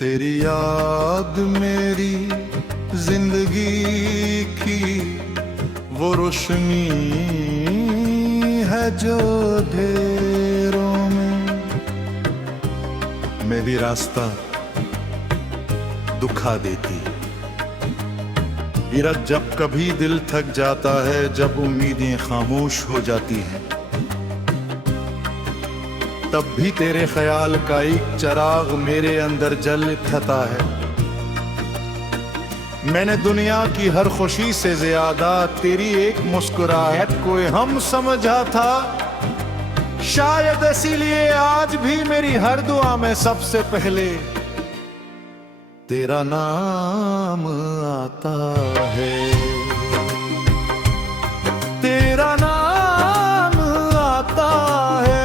तेरी याद मेरी जिंदगी की वो रोशनी है जो अंधेरों में मेरी रास्ता दुखा देती। गिरत जब कभी दिल थक जाता है, जब उम्मीदें खामोश हो जाती हैं, तब भी तेरे ख्याल का एक चिराग मेरे अंदर जल उठता है। मैंने दुनिया की हर खुशी से ज्यादा तेरी एक मुस्कुराहट को हम समझा था। शायद इसीलिए आज भी मेरी हर दुआ में सबसे पहले तेरा नाम आता है। तेरा नाम आता है।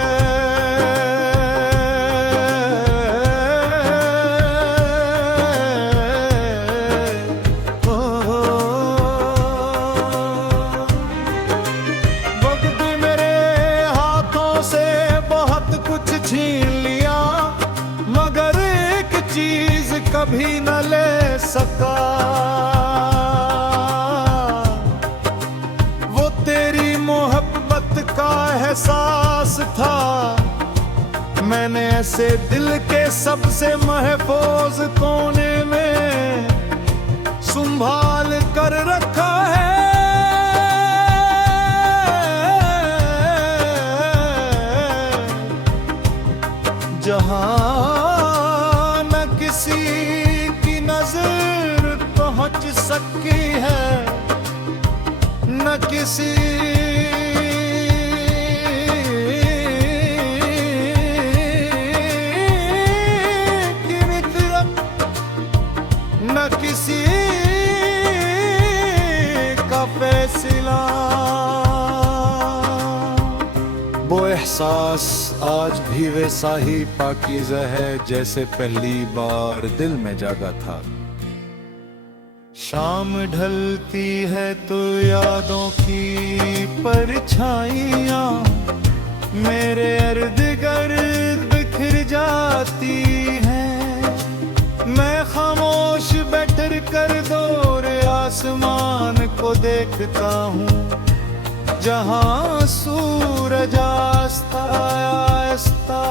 वक्त मेरे हाथों से बहुत कुछ छीन लिया, मगर एक चीज कभी न ले सका। वो तेरी मोहब्बत का एहसास था। मैंने ऐसे दिल के सबसे महफूज कोने में संभाल कर रखा है। जहां न किसी की नजर पहुंच सकी है, न किसी की मित्रत, न किसी का फैसला। वो एहसास आज भी वैसा ही पाकीज़ा है जैसे पहली बार दिल में जागा था। शाम ढलती है तो यादों की परछाइयाँ मेरे इर्द गिर्द बिखर जाती हैं। मैं खामोश बैठकर कर दौरे आसमान को देखता हूँ, जहां सूरज आस्ता आस्ता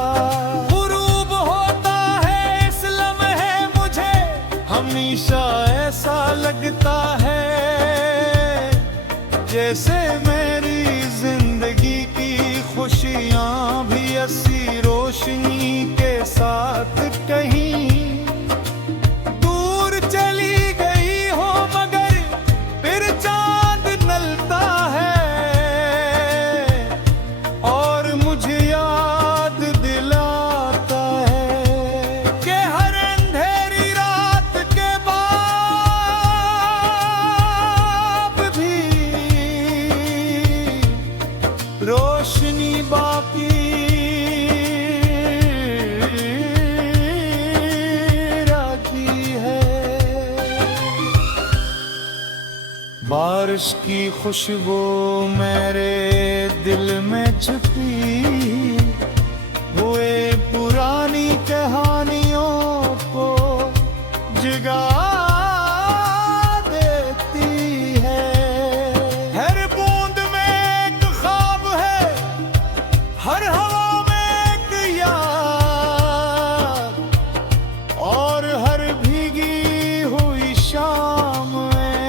गुरूब होता है। इस लम्हे मुझे हमेशा ऐसा लगता है जैसे मेरी जिंदगी की खुशियां भी ऐसी रोशनी के साथ कहीं दूर चली गई हो, मगर फिर चांद नलता है और मुझे याद दिलाता है कि हर अंधेरी रात के बाद भी रोशनी बाकी रहती है। बारिश की खुशबू मेरे दिल में छुपी हुए पुरानी कहानियों को जगा देती है। हर बूंद में एक ख्वाब है, हर हवा में एक याद, और हर भीगी हुई शाम में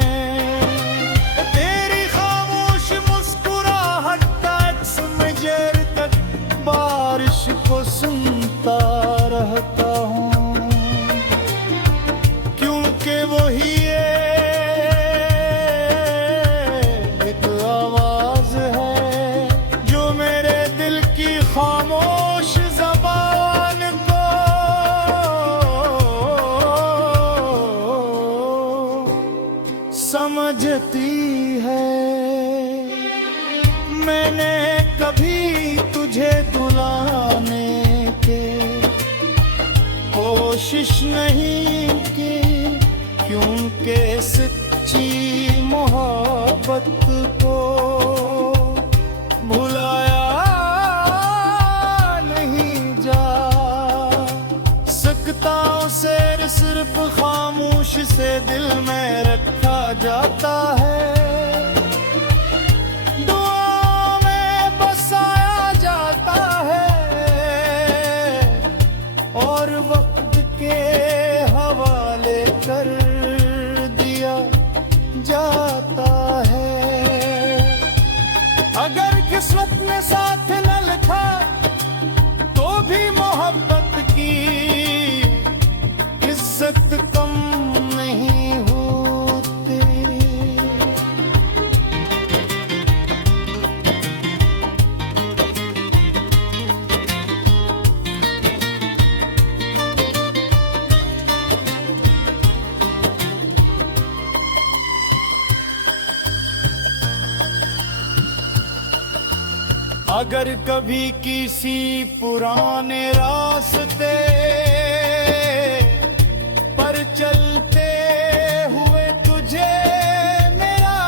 तेरी खामोश मुस्कुराहट का अक्स मुझे तक बारिश को सुनता रहता हूँ, क्योंकि वही एक आवाज है जो मेरे दिल की खामोश ज़बान को समझती है। मैंने कभी तुझे बुलाने के कोशिश नहीं की, क्योंकि सच्ची मोहब्बत को भुलाया नहीं जा सकता उसे। सिर्फ खामोश से दिल में रखा जाता है, दुआ में बसाया जाता है और वक्त के हवाले कर दिया जाता है। अगर किस्मत में साथ न लिखा तो भी मोहब्बत की इज्जत कम नहीं होती। अगर कभी किसी पुराने रास्ते पर चलते हुए तुझे मेरा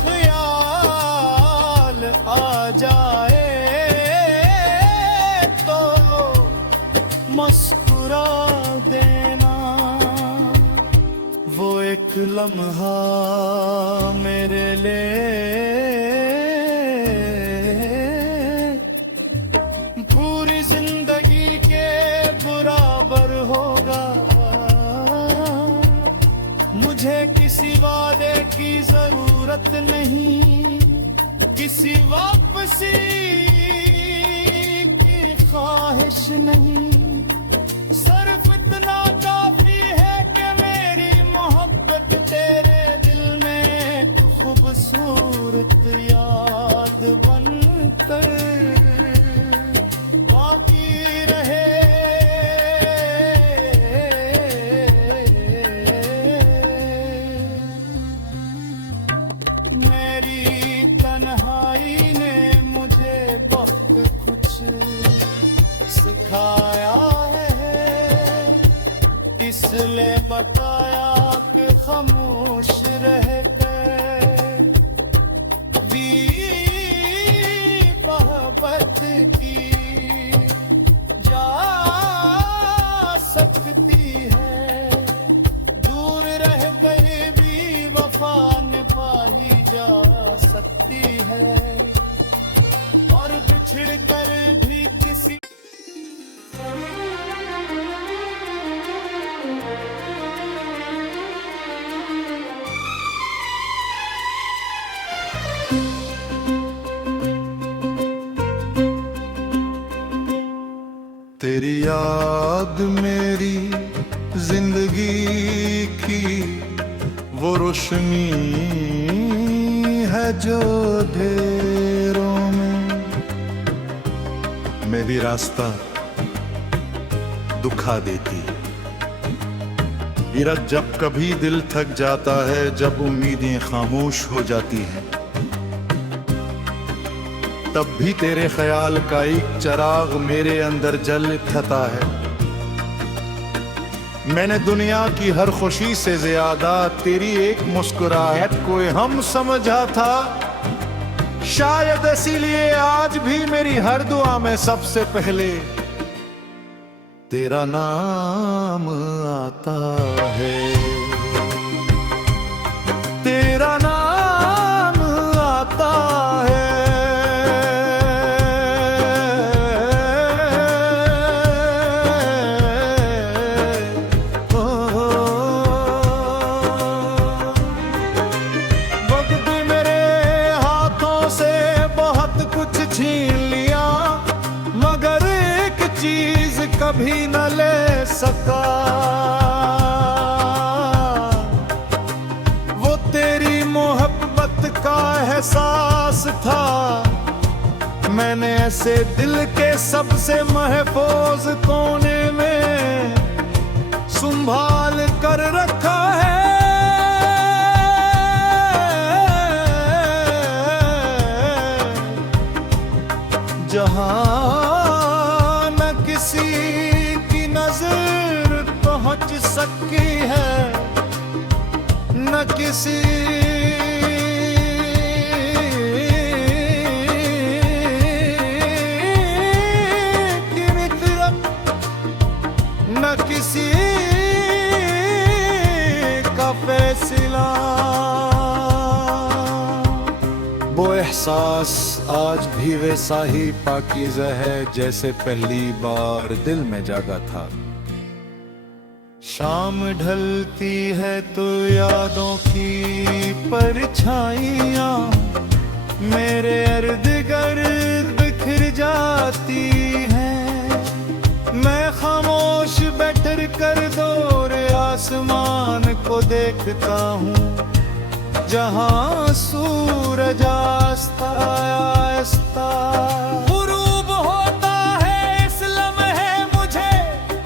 ख्याल आ जाए तो मुस्कुरा देना, वो एक लम्हा मेरे लिए पूरी जिंदगी के बराबर होगा। मुझे किसी वादे की जरूरत नहीं, किसी वापसी की ख्वाहिश नहीं, सिर्फ इतना काफी है कि मेरी मोहब्बत तेरे दिल में खूबसूरत याद बनकर बाकी रहे। मेरी तन्हाई ने मुझे बहुत कुछ सिखाया है, इसलिए बताया कि खामोश रहकर भी मोहब्बत की जा सकती है, दूर रह कर भी वफा निभाई जा सकती है और बिछड़ कर भी किसी तेरी याद मेरी जिंदगी की वो रोशनी है जो अंधेरों में मेरी रास्ता दुखा देती। इरत जब कभी दिल थक जाता है, जब उम्मीदें खामोश हो जाती हैं, तब भी तेरे ख्याल का एक चिराग मेरे अंदर जल उठता है। मैंने दुनिया की हर खुशी से ज्यादा तेरी एक मुस्कुराहट को हम समझा था, शायद इसीलिए आज भी मेरी हर दुआ में सबसे पहले तेरा नाम आता है, तेरा नाम आता है। छीन लिया मगर एक चीज कभी न ले सका, वो तेरी मोहब्बत का एहसास था। मैंने ऐसे दिल के सबसे महफूज कोने में संभाल कर रखा है, जहां न किसी की नजर पहुंच सकी है, न किसी की भी तरफ एहसास आज भी वैसा ही पाकीज़ा है जैसे पहली बार दिल में जागा था। शाम ढलती है तो यादों की परछाइयाँ मेरे इर्द गिर्द बिखर जाती हैं। मैं खामोश बैठकर कर दौर आसमान को देखता हूँ जहाँ सूरज आस्ता आस्ता गुरूब होता है। इस लम्हे मुझे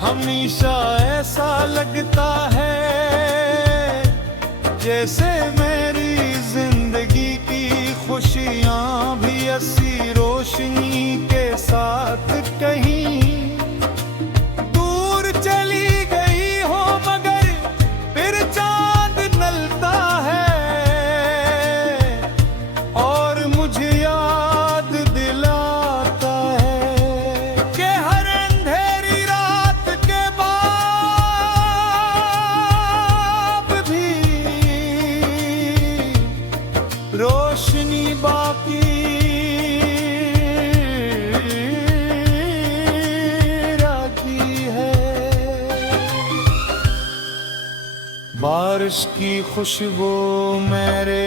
हमेशा ऐसा लगता है जैसे मेरी जिंदगी की खुशियाँ भी ऐसी रोशनी के साथ कहीं दूर चली गई हो, मगर फिर चांद निकलता है और मुझे याद दिलाता है कि हर अंधेरी रात के बाद भी रोशनी बाकी बारिश की खुशबू मेरे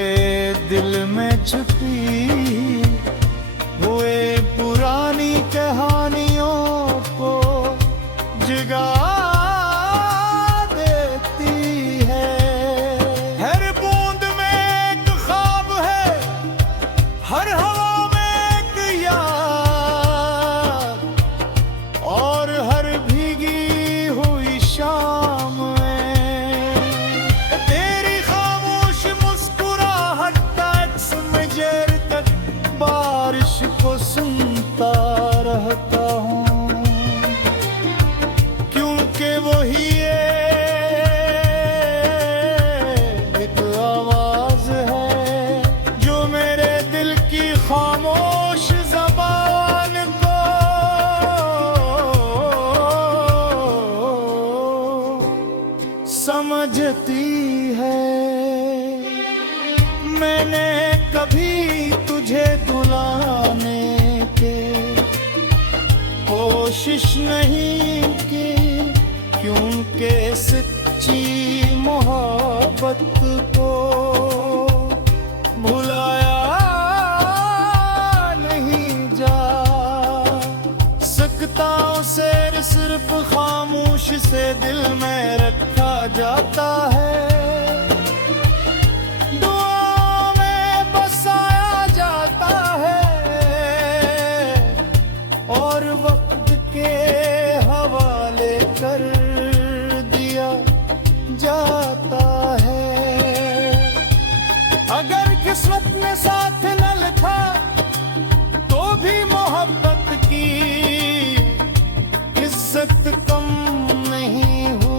दिल में छुपी हुए पुरानी कहानियों को जगा देती है। हर बूंद में एक ख्वाब है, हर हवा में एक याद और हर भीगी हुई शाम बारिश को सुनता रहता हूँ क्योंकि वही एक आवाज है जो मेरे दिल की खामोश ज़बान को समझती है। मैंने कभी तुझे बुलाने के कोशिश नहीं की क्योंकि सच्ची मोहब्बत को भुलाया नहीं जा सकता। उसे सिर्फ खामोश से दिल में रखा जाता है, वक्त के हवाले कर दिया जाता है। अगर किस्मत में साथ न लिखा तो भी मोहब्बत की इज्जत कम नहीं होती।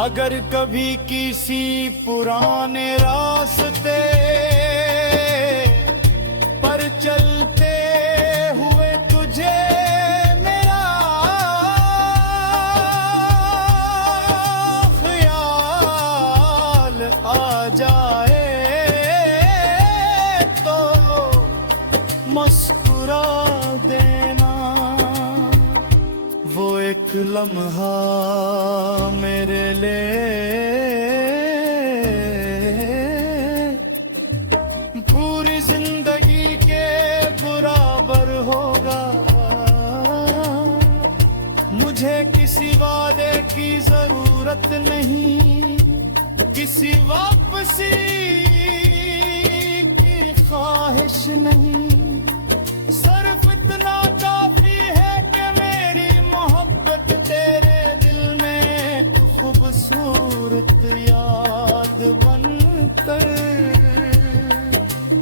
अगर कभी किसी पुराने रास्ते पर चलते हुए तुझे मेरा ख्याल आ जाए तो मुस्कुरा देना। वो एक लम्हा मेरे लिए पूरी जिंदगी के बराबर होगा। मुझे किसी वादे की जरूरत नहीं, किसी वापसी की ख्वाहिश नहीं। सिर्फ इतना काफी है कि मेरी मोहब्बत तेरे दिल में खूबसूरत याद बनकर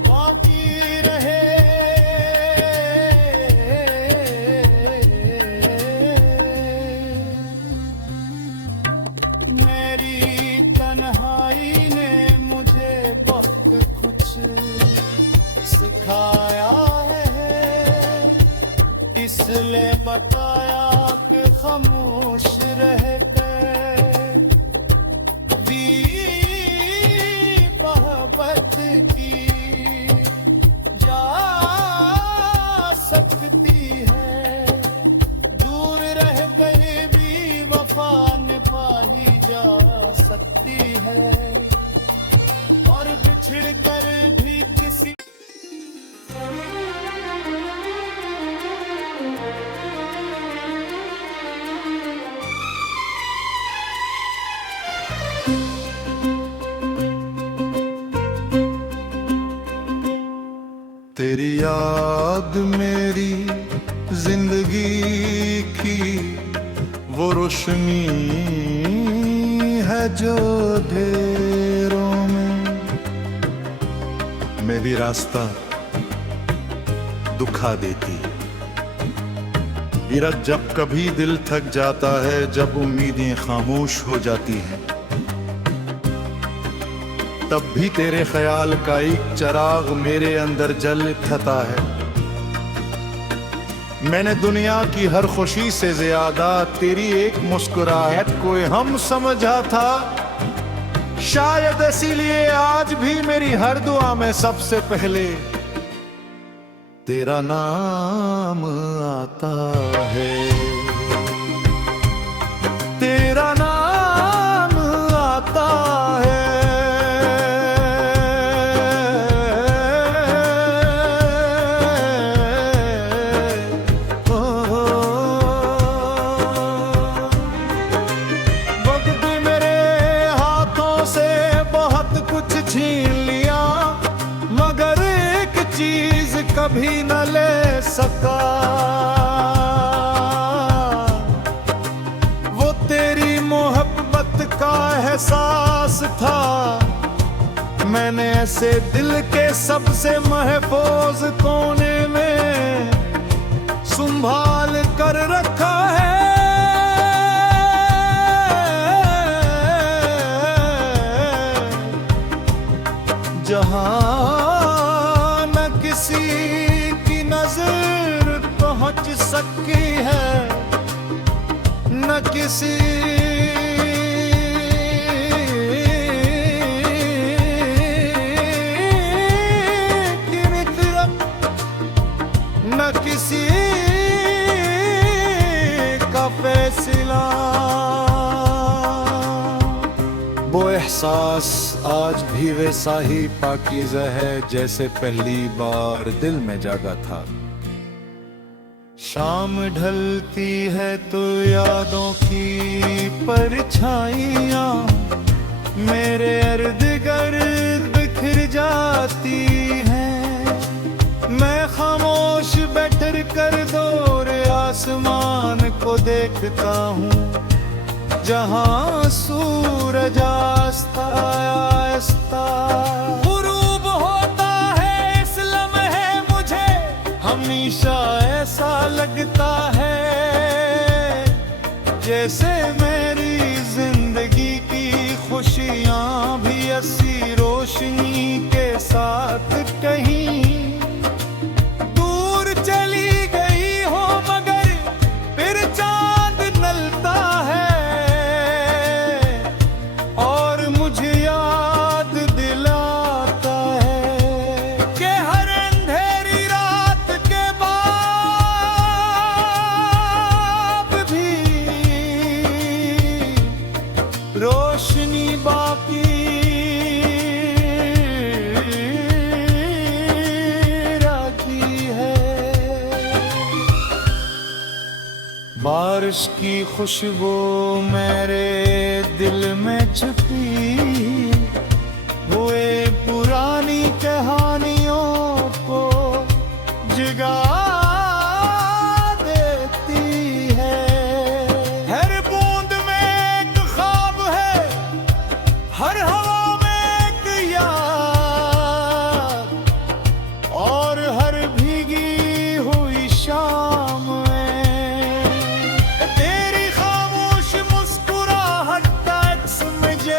बाकी रहे। मेरी सिखाया है, इसलिए बताया कि खामोश रह कर भी मोहब्बत की जा सकती है, दूर रह कर भी वफा निभाई जा सकती है, और बिछड़ कर भी किसी तेरी याद मेरी जिंदगी की वो रोशनी है जो अंधेरों में मेरी रास्ता दुखा देती है। गिरत जब कभी दिल थक जाता है, जब उम्मीदें खामोश हो जाती हैं, तब भी तेरे ख्याल का एक चिराग मेरे अंदर जल उठता है। मैंने दुनिया की हर खुशी से ज्यादा तेरी एक मुस्कुराहट को हम समझा था, शायद इसीलिए आज भी मेरी हर दुआ में सबसे पहले तेरा नाम आता है, तेरा नाम आता है। छीन लिया मगर एक चीज कभी न ले सका, वो तेरी मोहब्बत का एहसास था। मैंने ऐसे दिल के सबसे महफूज कोने में संभाल कर रखा है, जहां न किसी की नजर पहुंच सकी है, न किसी की मित्रत, न किसी का फैसला। वो एहसास आज भी वैसा ही पाकीज़ा है जैसे पहली बार दिल में जागा था। शाम ढलती है तो यादों की परछाइयाँ मेरे इर्द गिर्द बिखर जाती हैं। मैं खामोश बैठकर कर दौरे आसमान को देखता हूँ, जहां सूरज आस्ता आस्ता गुरूब होता है। इस लम्हे मुझे हमेशा ऐसा लगता है जैसे मेरी जिंदगी की खुशियां भी ऐसी रोशनी के साथ कहीं दूर चली गई हो, मगर फिर चांद नलता है रोशनी बाकी रखी है। बारिश की खुशबू मेरे दिल में छुपी हुए पुरानी कहानियों को जगा हर हवा में एक याद, और हर भीगी हुई शाम में तेरी खामोश मुस्कुराहट का अक्स मुझे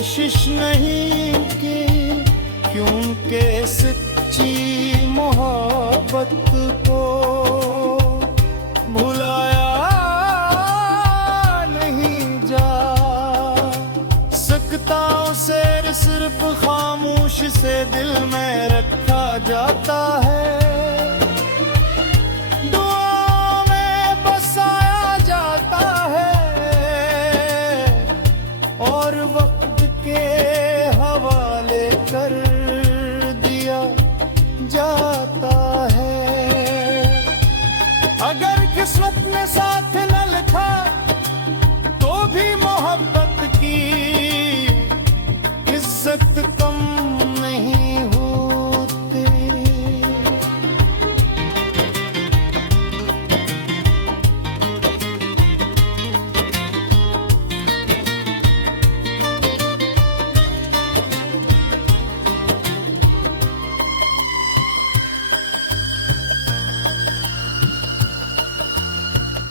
कोशिश नहीं की, क्योंकि सच्ची मोहब्बत को भुलाया नहीं जा सकता। उसे सिर्फ खामोश से दिल में रखा जाता है, दुआ में बसाया जाता है और वक्त के हवाले कर दिया जाता है। अगर किस्मत में साथ न लिखा तो भी मोहब्बत की इज्जत कम नहीं होती।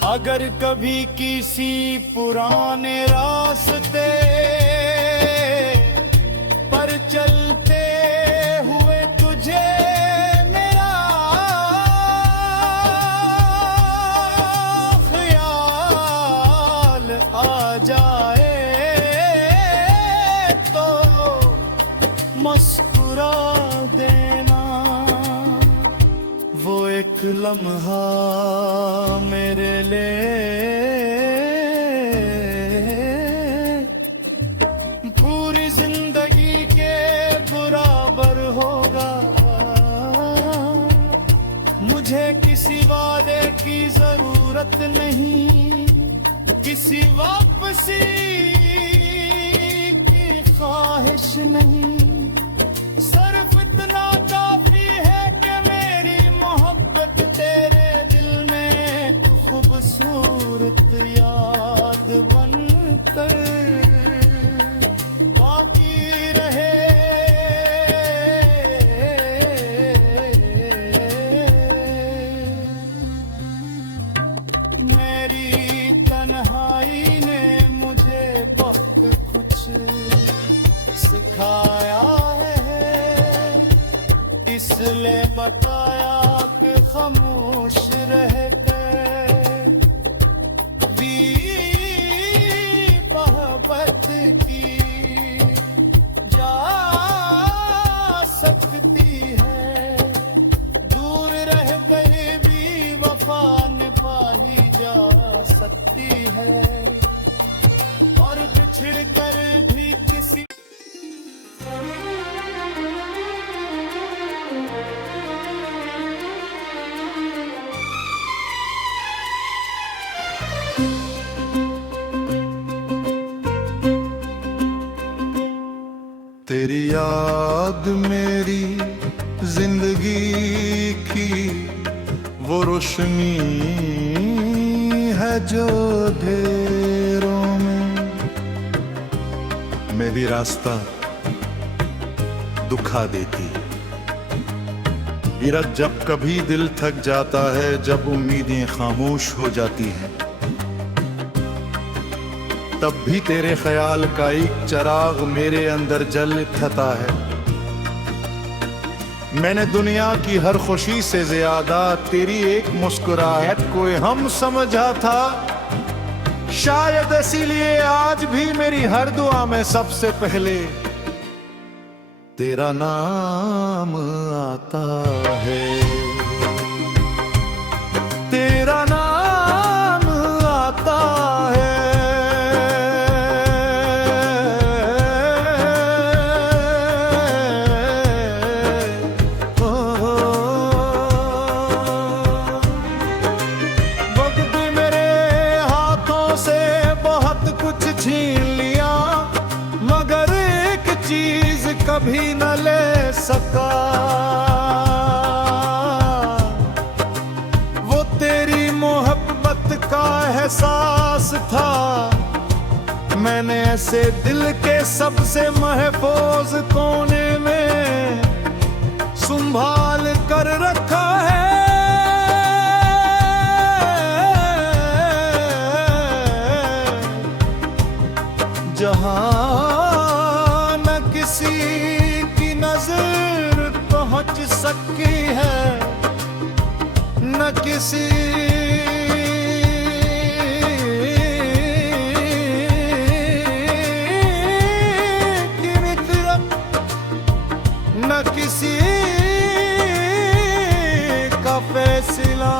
अगर कभी किसी पुराने रास्ते पर चलते हुए तुझे मेरा ख्याल आ जाए तो मुस्कुरा देना। वो एक लम्हा मेरे लिए पूरी जिंदगी के बराबर होगा। मुझे किसी वादे की जरूरत नहीं, किसी वापसी की ख्वाहिश नहीं, सिर्फ इतना काफी है कि मेरी मोहब्बत तेरे दिल में खूबसूरत याद बनकर बाकी रहे। मेरी तन्हाई ने मुझे बहुत कुछ सिखाया है, इसलिए बताया कि खामोश रहकर भी मोहब्बत की जा सकती है। दूर रह कर भी वफा निभाई जा सकती है और बिछड़ कर भी किसी तेरी याद मेरी जिंदगी की वो रोशनी है जो अंधेरों में मेरी रास्ता दुखा देती। विरत जब कभी दिल थक जाता है, जब उम्मीदें खामोश हो जाती हैं, तब भी तेरे ख्याल का एक चिराग मेरे अंदर जल उठता है। मैंने दुनिया की हर खुशी से ज्यादा तेरी एक मुस्कुराहट को हम समझा था। शायद इसीलिए आज भी मेरी हर दुआ में सबसे पहले तेरा नाम आता है। तेरा नाम आता है। छीन लिया मगर एक चीज कभी न ले सका, वो तेरी मोहब्बत का एहसास था। मैंने ऐसे दिल के सबसे महफूज कोने में संभाल कर रखा है। जहां किसी की मित्रत, न किसी का फैसला।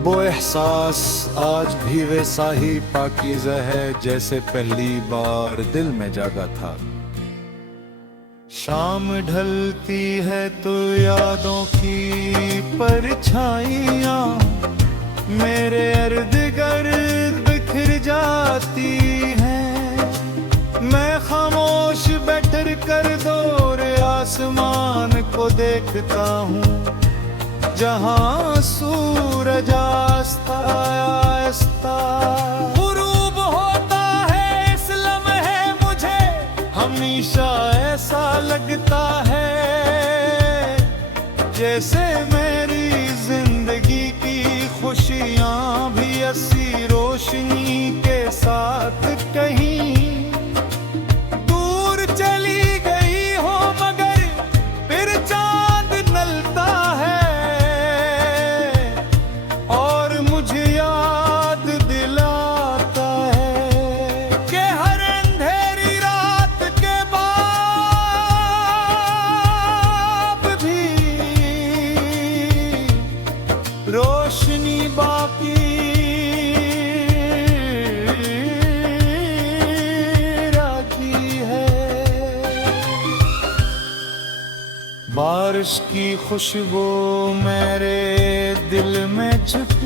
वो एहसास आज भी वैसा ही पाकीज़ा है जैसे पहली बार दिल में जागा था। शाम ढलती है तो यादों की परछाइयाँ मेरे इर्द गिर्द बिखर जाती हैं। मैं खामोश बैठकर कर दौर आसमान को देखता हूँ, जहाँ सूरज आस्ता आस्ता गुरूब होता है। इस लम्हे मुझे हमेशा ऐसा लगता है जैसे मेरी जिंदगी की खुशियाँ भी ऐसी रोशनी के साथ कहीं दूर चली गई हो, मगर फिर चांद निकलता है और मुझे याद दिलाता है कि हर अंधेरी रात के बाद भी रोशनी बाकी रहती है। बारिश की खुशबू मेरे दिल में छुपी